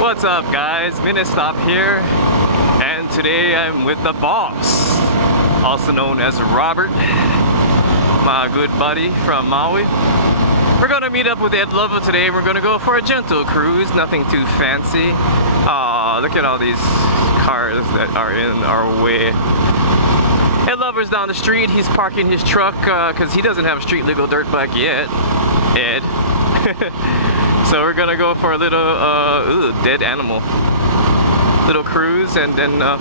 What's up, guys? Minitstop here, and today I'm with the boss, also known as Robert, my good buddy from Maui. We're gonna meet up with Ed Lover today. We're gonna go for a gentle cruise, nothing too fancy. Aw, look at all these cars that are in our way. Ed Lover's down the street. He's parking his truck because he doesn't have a street legal dirt bike yet. Ed. So we're gonna go for a little dead animal little cruise, and then I'll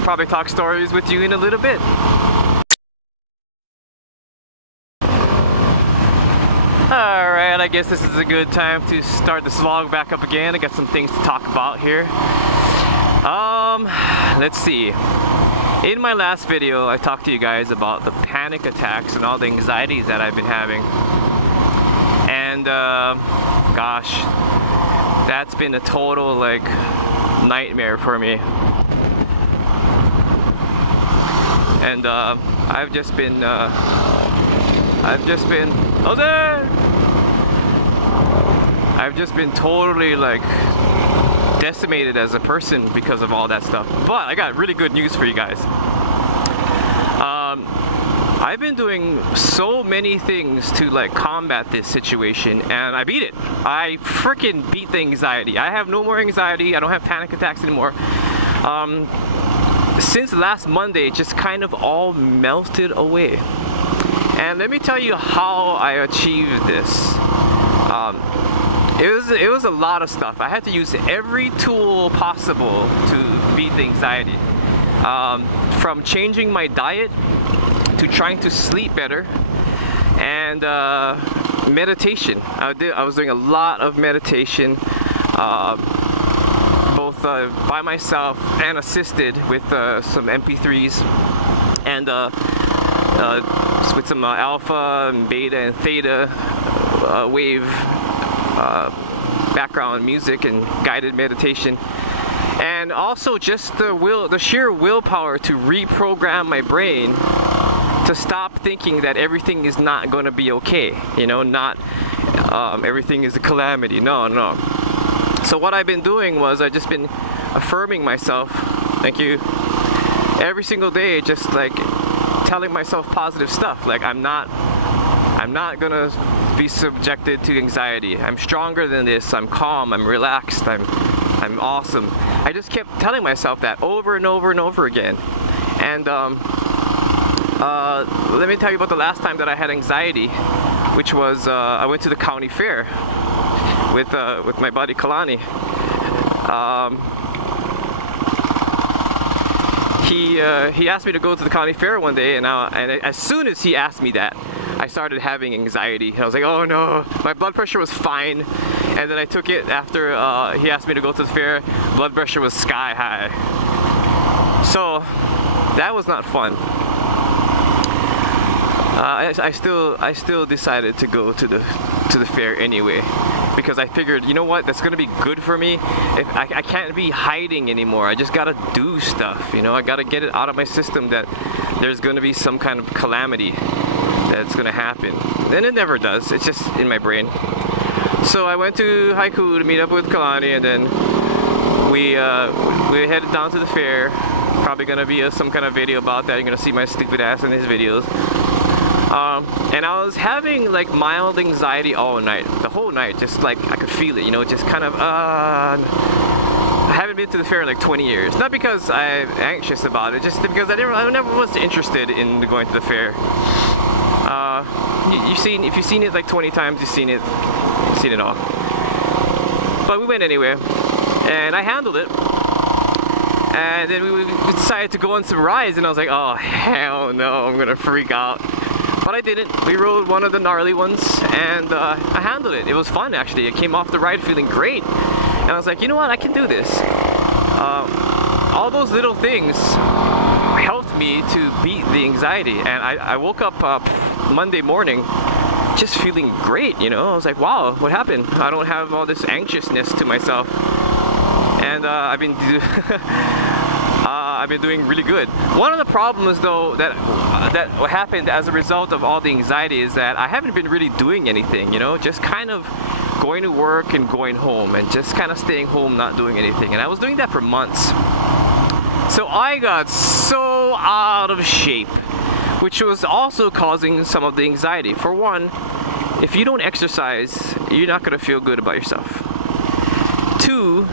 probably talk stories with you in a little bit. Alright, I guess this is a good time to start this vlog back up again. I got some things to talk about here. Let's see. In my last video, I talked to you guys about the panic attacks and all the anxieties that I've been having. And gosh, that's been a total like nightmare for me. And I've just been totally like decimated as a person because of all that stuff. But I got really good news for you guys. I've been doing so many things to like combat this situation, and I beat it. I freaking beat the anxiety. I have no more anxiety. I don't have panic attacks anymore. Since last Monday, it just kind of all melted away. And let me tell you how I achieved this. It was a lot of stuff. I had to use every tool possible to beat the anxiety. From changing my diet to trying to sleep better, and meditation. I was doing a lot of meditation, both by myself and assisted with some MP3s, and with some alpha and beta and theta wave background music and guided meditation. And also just the sheer willpower to reprogram my brain to stop thinking that everything is not going to be okay. You know, not everything is a calamity. No. So what I've been doing was I've just been affirming myself, thank you, every single day, just like telling myself positive stuff. Like I'm not gonna be subjected to anxiety. I'm stronger than this. I'm calm. I'm relaxed. I'm awesome. I just kept telling myself that over and over and over again. And let me tell you about the last time that I had anxiety, which was I went to the county fair with my buddy Kalani. He asked me to go to the county fair one day, and as soon as he asked me that, I started having anxiety. I was like, oh no, my blood pressure was fine. And then I took it after he asked me to go to the fair. Blood pressure was sky high. So that was not fun. I still decided to go to the fair anyway, because I figured, you know what, that's gonna be good for me. If I can't be hiding anymore. I just gotta do stuff. You know, I gotta get it out of my system that there's gonna be some kind of calamity that's gonna happen. And it never does. It's just in my brain. So I went to Haiku to meet up with Kalani, and then we headed down to the fair. Probably gonna be some kind of video about that. You're gonna see my stupid ass in his videos. And I was having like mild anxiety all night, the whole night, just like I could feel it, you know, just kind of, I haven't been to the fair in like 20 years. Not because I'm anxious about it, just because I never was interested in going to the fair. If you've seen it like 20 times, you've seen it all. But we went anyway, and I handled it. And then we decided to go on some rides, and I was like, oh hell no, I'm gonna freak out. But I didn't. We rode one of the gnarly ones, and I handled it. It was fun, actually. I came off the ride feeling great, and I was like, you know what, I can do this. All those little things helped me to beat the anxiety, and I woke up Monday morning just feeling great, you know. I was like, wow, what happened? I don't have all this anxiousness to myself, and I've been doing really good. One of the problems, though, that happened as a result of all the anxiety is that I haven't been really doing anything, you know, just kind of going to work and going home and just kind of staying home, not doing anything. And I was doing that for months. So I got so out of shape, which was also causing some of the anxiety. For one, if you don't exercise, you're not going to feel good about yourself. Two,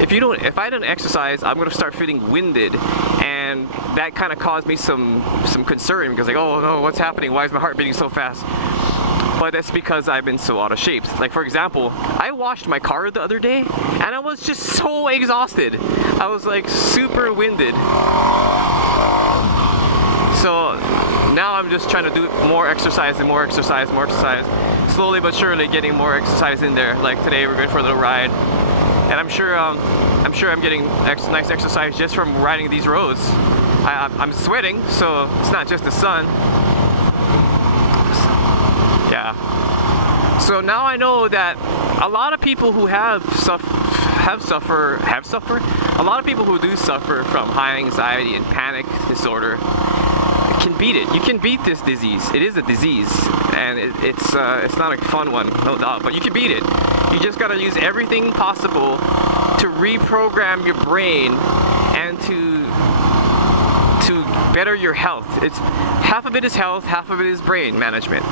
if I don't exercise, I'm going to start feeling winded, and that kind of caused me some concern, because like, oh no, what's happening? Why is my heart beating so fast? But that's because I've been so out of shape. Like, for example, I washed my car the other day and I was just so exhausted. I was like super winded. So now I'm just trying to do more exercise and more exercise, more exercise. Slowly but surely getting more exercise in there. Like today we're going for a little ride. And I'm sure I'm getting nice exercise just from riding these roads. I'm sweating, so it's not just the sun. Yeah. So now I know that a lot of people who have suffered, a lot of people who do suffer from high anxiety and panic disorder can beat it. You can beat this disease. It is a disease, and it's not a fun one, no doubt, but you can beat it. You just gotta use everything possible to reprogram your brain and to better your health. It's half of it is health, half of it is brain management.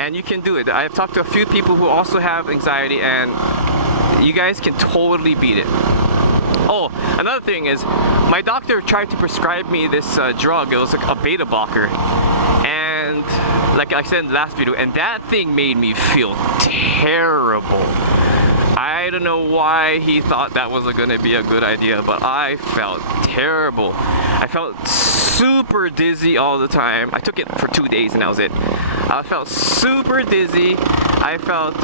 And you can do it. I've talked to a few people who also have anxiety, and you guys can totally beat it. Oh, another thing is, my doctor tried to prescribe me this drug. It was like a beta blocker. And like I said in the last video, and that thing made me feel terrible. I don't know why he thought that was going to be a good idea, but I felt terrible. I felt super dizzy all the time. I took it for 2 days and that was it. I felt super dizzy. I felt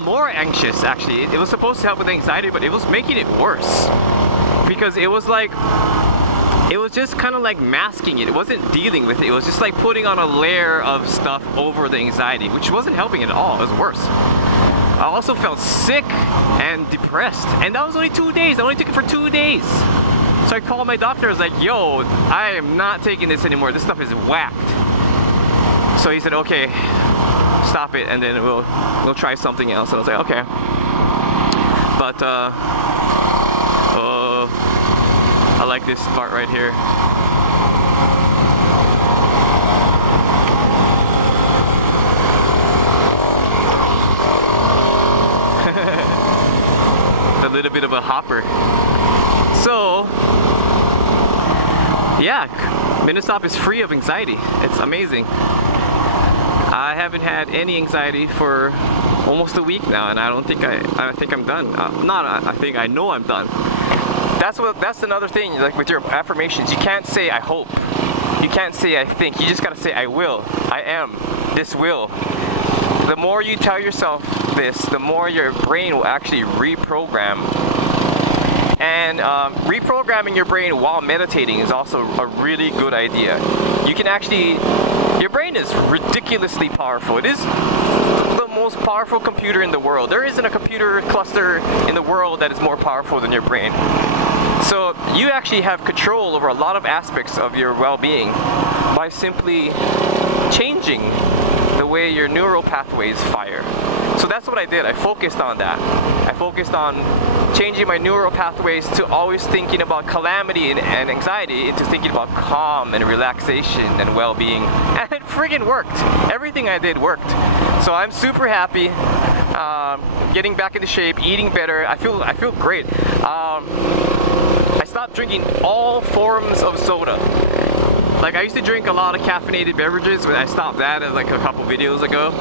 more anxious, actually. It was supposed to help with anxiety, but it was making it worse. Because it was just kind of like masking it. It wasn't dealing with it. It was just like putting on a layer of stuff over the anxiety, which wasn't helping at all. It was worse. I also felt sick and depressed. And that was only 2 days. I only took it for 2 days. So I called my doctor. I was like, yo, I am not taking this anymore. This stuff is whacked. So he said, okay, stop it, and then we'll try something else. So I was like, okay. But I like this part right here. A little bit of a hopper. So yeah, minitstop is free of anxiety. It's amazing. I haven't had any anxiety for almost a week now, and I think I'm done. I know I'm done. That's another thing, like with your affirmations, you can't say I hope. You can't say I think. You just gotta say I will. I am. This will. The more you tell yourself this, the more your brain will actually reprogram. And reprogramming your brain while meditating is also a really good idea. You can actually, your brain is ridiculously powerful. It is the most powerful computer in the world. There isn't a computer cluster in the world that is more powerful than your brain. So you actually have control over a lot of aspects of your well-being by simply changing the way your neural pathways fire. So that's what I did. I focused on that. I focused on changing my neural pathways to always thinking about calamity and anxiety into thinking about calm and relaxation and well-being. And it friggin' worked. Everything I did worked. So I'm super happy. Getting back into shape, eating better. I feel great. I stopped drinking all forms of soda. Like, I used to drink a lot of caffeinated beverages, but I stopped that like a couple videos ago.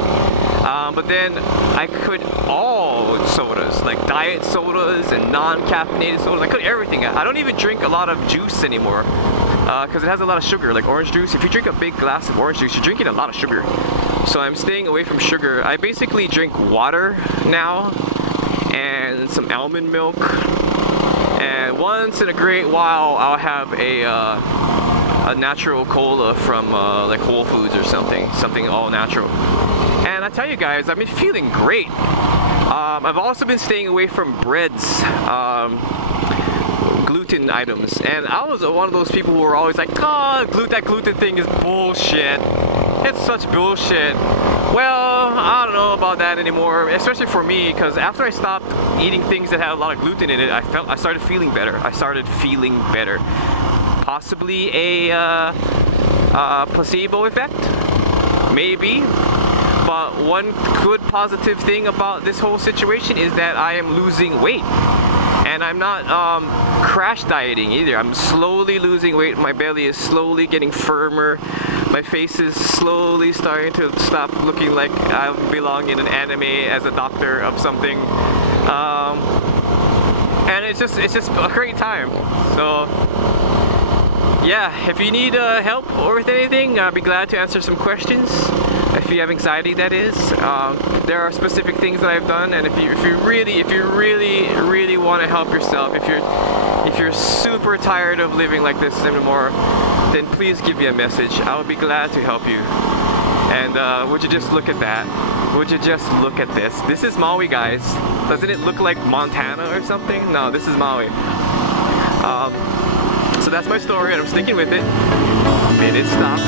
But then I quit all sodas, like diet sodas and non-caffeinated sodas. I quit everything. I don't even drink a lot of juice anymore because it has a lot of sugar, like orange juice. If you drink a big glass of orange juice, you're drinking a lot of sugar. So I'm staying away from sugar. I basically drink water now and some almond milk. And once in a great while, I'll have a natural cola from like Whole Foods or something all natural. And I tell you guys, I've been feeling great. I've also been staying away from breads, gluten items, and I was one of those people who were always like, oh, that gluten thing is bullshit. It's such bullshit. Well, I don't know about that anymore, especially for me, because after I stopped eating things that had a lot of gluten in it, I started feeling better. Possibly a placebo effect, maybe. But one good positive thing about this whole situation is that I am losing weight. And I'm not crash dieting either. I'm slowly losing weight. My belly is slowly getting firmer. My face is slowly starting to stop looking like I belong in an anime as a doctor of something. And it's just a great time. So yeah, if you need help or with anything, I'll be glad to answer some questions. If you have anxiety, that is. There are specific things that I've done, and if you really want to help yourself, if you're super tired of living like this anymore, then please give me a message. I would be glad to help you. And would you just look at that? Would you just look at this? This is Maui, guys. Doesn't it look like Montana or something? No, this is Maui. So that's my story, and I'm sticking with it. Minute stop.